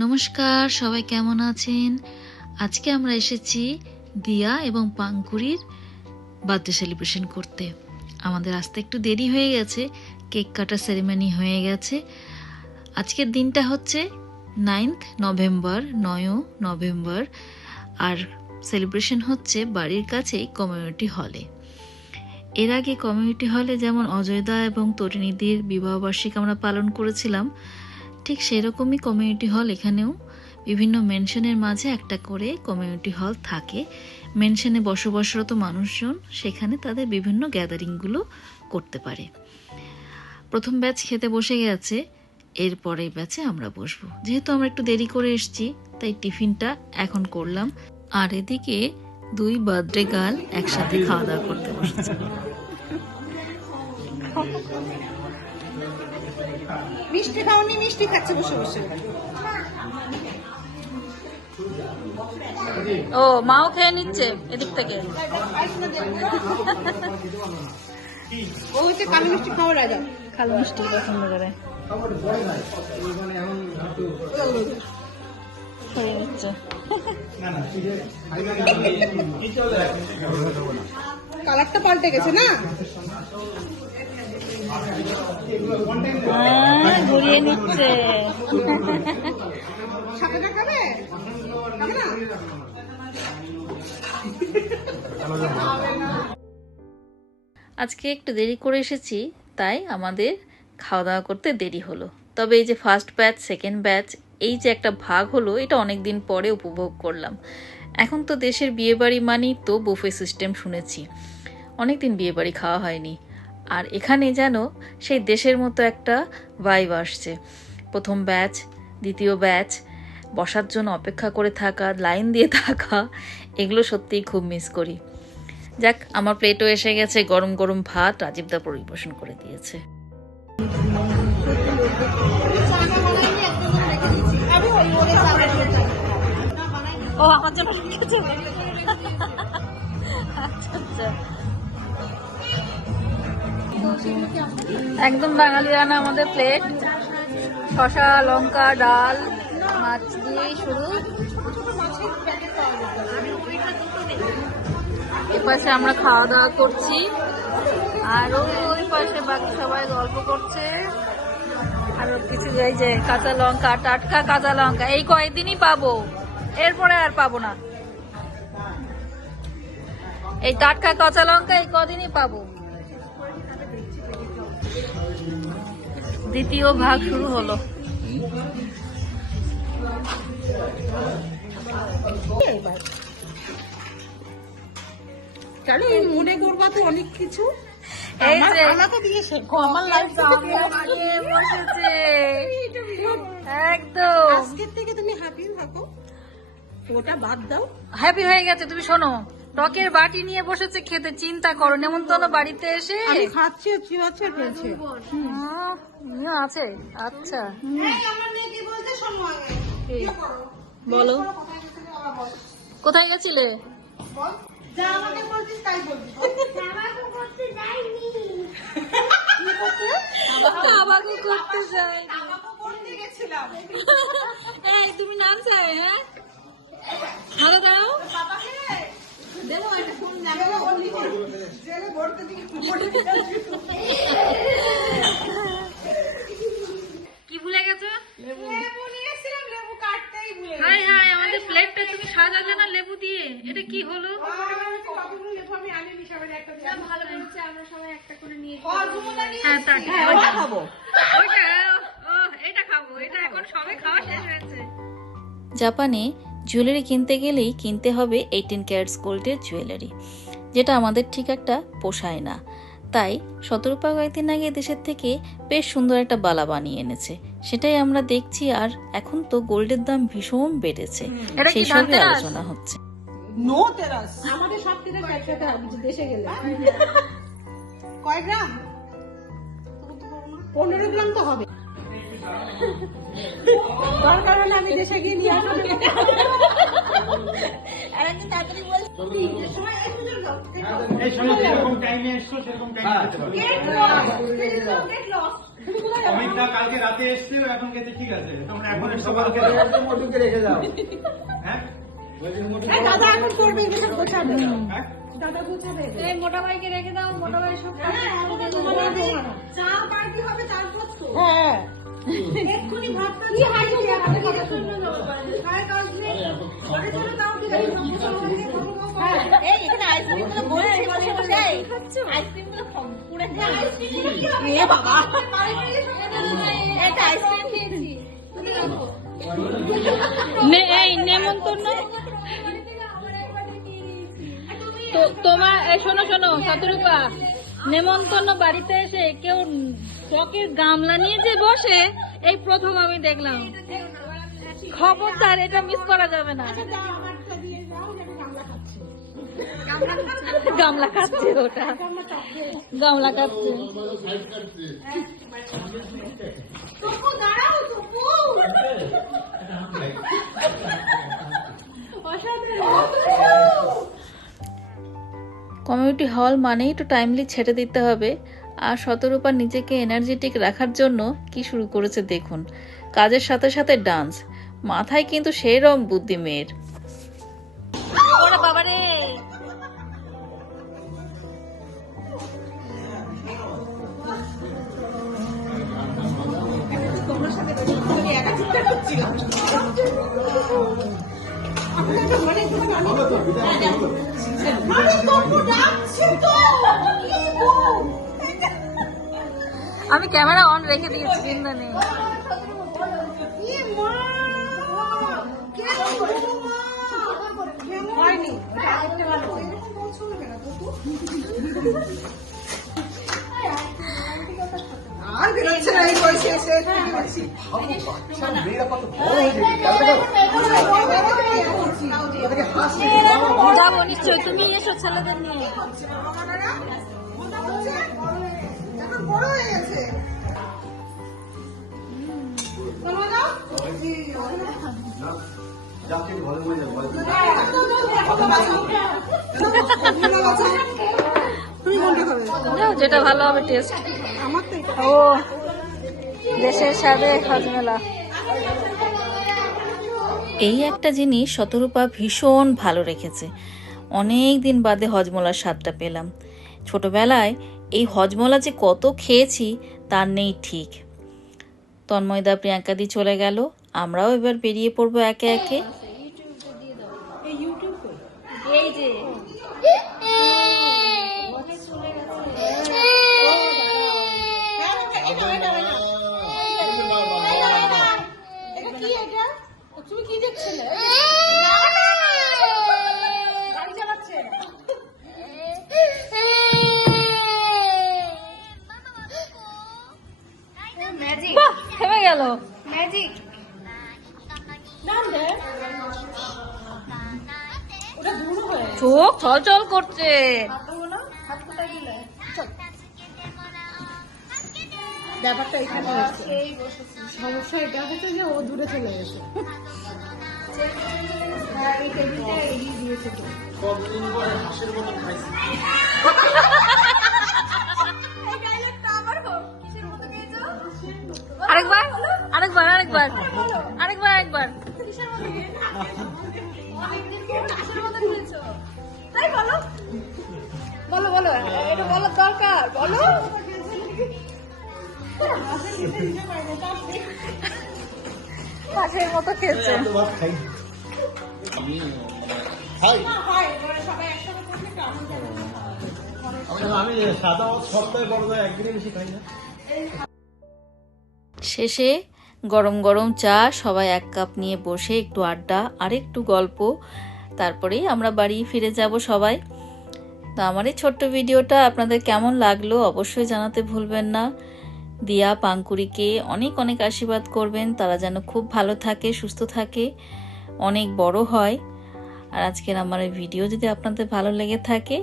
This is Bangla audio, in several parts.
নমস্কার, সবাই কেমন আছেন? আজকে আমরা এসেছি দিয়া এবং পাঙ্কুরির বার্থডে সেলিব্রেশন করতে। আমাদের আসতে একটু দেরি হয়ে গেছে, কেক কাটার সেরেমনি হয়ে গেছে। আজকের দিনটা হচ্ছে নাইন্থ নভেম্বর, নয় নভেম্বর, আর সেলিব্রেশন হচ্ছে বাড়ির কাছেই কমিউনিটি হলে। এর আগে কমিউনিটি হলে যেমন অজয়দা এবং তরিণীদির বিবাহবার্ষিকী আমরা পালন করেছিলাম ঠিক সেরকমই কমিউনিটি হল এখানেও। বিভিন্ন মেনশনের মাঝে একটা করে কমিউনিটি হল থাকে। মেনশনে বসবাসরত মানুষজন সেখানে তাদের বিভিন্ন গ্যাদারিংগুলো করতে পারে। প্রথম ব্যাচ খেতে বসে গেছে এরপরে ব্যাচে আমরা বসবো। যেহেতু আমরা একটু দেরি করে এসেছি, তাই টিফিনটা এখন করলাম। আর এদিকে দুই বার্থডে গার্ল একসাথে খাওয়া দাওয়া করতে বসেছে। মিষ্টি খাওনি মিষ্টি খাচ্ছে বসে বসে। ও মাও খেয়ে নিচ্ছে এদিক থেকে। ও হচ্ছে কালো মিষ্টি খাওয়ার রাজা কালো মিষ্টি পছন্দ করে। খেয়ে নিচ্ছে কালারটা পাল্টে গেছে না? ঘুরিয়ে নিচ্ছে। আজকে একটু দেরি করে এসেছি, তাই আমাদের খাওয়া দাওয়া করতে দেরি হলো। তবে এই যে ফার্স্ট ব্যাচ সেকেন্ড ব্যাচ এই যে একটা ভাগ হলো, এটা অনেক দিন পরে উপভোগ করলাম। এখন তো দেশের বিয়েবাড়ি মানেই তো বুফে সিস্টেম শুনেছি। অনেক দিন বিয়েবাড়ি খাওয়া হয়নি। আর এখানে যেন সেই দেশের মতো একটা ভাইব আসছে। প্রথম ব্যাচ দ্বিতীয় ব্যাচ বসার জন্য অপেক্ষা করে থাকা লাইন দিয়ে থাকা, এগুলো সত্যিই খুব মিস করি। যাক, আমার প্লেটও এসে গেছে, গরম গরম ভাত রাজীবদা পরিবেশন করে দিয়েছে। ও, আমার জন্য আচ্ছা আচ্ছা। একদম বাঙালি রান্না আমাদের প্লেট শশা লঙ্কা, ডাল, মাছ দিয়ে শুরু। এপাশে আমরা খাওয়া দাওয়া করছি। আর ওই পাশে বাকি সবাই গল্প করছে। আর কিছু এই যে কাঁচা লঙ্কা, টাটকা কাঁচা লঙ্কা, এই কয়েকদিনই পাবো। এরপরে আর পাবো না। এই টাটকা কাঁচা লঙ্কা এই কদিনই পাবো। দ্বিতীয় ভাগ শুরু হলো। কেন এই মনে করবা তো অনেক কিছু? এই আমার- যে আমাকে দিয়ে শেখো আমার লাইফ বসেছে একদম। আজকের থেকে তুমি হ্যাপি থাকো। ওটা বাদ দাও। হ্যাপি হয়ে গেছে তুমি শোনো। টকের বাটি নিয়ে বসেছে খেতে চিন্তা করো নেমন্তন্ন বাড়িতে এসে আমি খাচ্ছি চিবাচ্ছি আছে আচ্ছা? বলো। কোথায় গেছিলে? বল। যা আমাকে বলছিস তাই বলবি। আমাকে করতে যাই আমাকে করতে গেছিলাম। এই তুমি নাম চাই হ্যাঁ? ভালো দাও। কি ভুলে গেছো? লেবু। নিয়েছিলাম লেবু কাটতেই ভুলে হাই হাই আমাদের প্লেটটা তুমি সাজালে না লেবু দিয়ে? এটা কি হলো? কতগুলো লেবু? আমি আনিনি সবাই একটা দিয়ে ভালো করেছে আমরা সবাই একটা করে নিয়ে হ্যাঁ তা হ্যাঁ খাব। ওইটা ও এটা খাব এটা এখন সবে খাওয়া শেষ হয়েছে। জাপানে জুয়েলারি কিনতে গেলেই কিনতে হবে এইটিন ক্যারেটস গোল্ডের জুয়েলারি যেটা আমাদের ঠিক একটা পোষায় না। তাই শতরূপা কয়েকদিন আগে দেশের থেকে বেশ সুন্দর একটা বালা বানিয়ে এনেছে। সেটাই আমরা দেখছি আর এখন তো গোল্ডের দাম ভীষণ বেড়েছে। সেই ধানতেরাস? আলোচনা হচ্ছে। নো তেরাস। আমাদের সব থেকে একসাথে দেশে গেলে। কয় গ্রাম? পনেরো গ্রাম তো হবে। দরকার হলে আমি দেশে গিয়ে নিয়ে আসব। কালকে রাতে এসছে এখন গেছে ঠিক আছে। তোমরা এখন সকালকে মোটুকে রেখে দাও হ্যাঁ? দাদা এখন করবে এগুলো সব গোছাবে। হ্যাঁ? দাদা গোছাবে। এই মোটা ভাইকে রেখে দাও মোটা ভাই সব চা পার্টি হবে হ্যাঁ। এক্ষুনি ভাবতে কি হারিয়ে যাবে কথা শুনলো না কার কাজ নেই আরে চলো তাও কি জানি হ্যাঁ নেমন্তন্ন। তোমার শোনো শোনো শতরূপা নেমন্তন্ন বাড়িতে এসে কেউ শখের গামলা নিয়ে যে বসে, এই প্রথম আমি দেখলাম। খবরদার, এটা মিস করা যাবে না। গামলা খাচ্ছে ওটা। গামলা খাচ্ছে। কমিউনিটি হল মানেই তো টাইমলি ছেড়ে দিতে হবে। আর শতরূপা নিজেকে এনার্জেটিক রাখার জন্য কি শুরু করেছে দেখুন। কাজের সাথে সাথে ডান্স মাথায় কিন্তু সেই রকম বুদ্ধি মেয়ের। তো! আমি ক্যামেরা অন রেখে দিয়েছি চিন্তা নেই। আর বেরোচ্ছে না এই বয়সে এসে। হয়ে যাবে নিশ্চয়ই তুমি এসো ছেলেদের নিয়ে। যেটা ভালো হবে টেস্ট ও, দেশের স্বাদে হজমেলা। এই একটা জিনিস শতরূপা ভীষণ ভালো রেখেছে। অনেক দিন বাদে হজমলার স্বাদটা পেলাম। ছোটবেলায় এই হজমলা যে কত খেয়েছি, তার নেই ঠিক। তন্ময়দা প্রিয়াঙ্কাদি চলে গেল। আমরাও এবার বেরিয়ে পড়ব একে একে এই যে এটা কি এটা তুমি কি দেখছিলে গাড়ি চালাচ্ছে ম্যাজিক বাহ থেমে গেল ম্যাজিক নাম দে ওটা দূর হয়ে চোখ চলচল করছে। ব্যাপারটা এখানে সমস্যা এটা হচ্ছে যে ও দূরে চলে গেছে। হ্যাঁ। আরেকবার আরেকবার আরেকবার আরেকবার আরেকবার। তাই বলো? বলো বলো এটা বলার দরকার বলো। পাশের মতো খেলছে। আমি সাদা সপ্তাহে বড় একদিনে বেশি খাই না। শেষে গরম গরম চা সবাই এক কাপ নিয়ে বসে একটু আড্ডা আর একটু গল্প তারপরেই আমরা বাড়ি ফিরে যাব সবাই। তো আমার এই ছোট্ট ভিডিওটা আপনাদের কেমন লাগল অবশ্যই জানাতে ভুলবেন না। দিয়া, পাঙ্কুরিকে অনেক অনেক আশীর্বাদ করবেন, তারা যেন খুব ভালো থাকে, সুস্থ থাকে, অনেক বড় হয়। আর আজকের আমার এই ভিডিও যদি আপনাদের ভালো লেগে থাকে,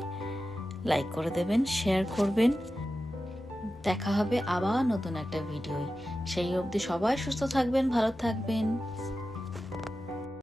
লাইক করে দেবেন, শেয়ার করবেন। দেখা হবে আবার নতুন একটা ভিডিওয়। সেই অবধি সবাই সুস্থ থাকবেন, ভালো থাকবেন।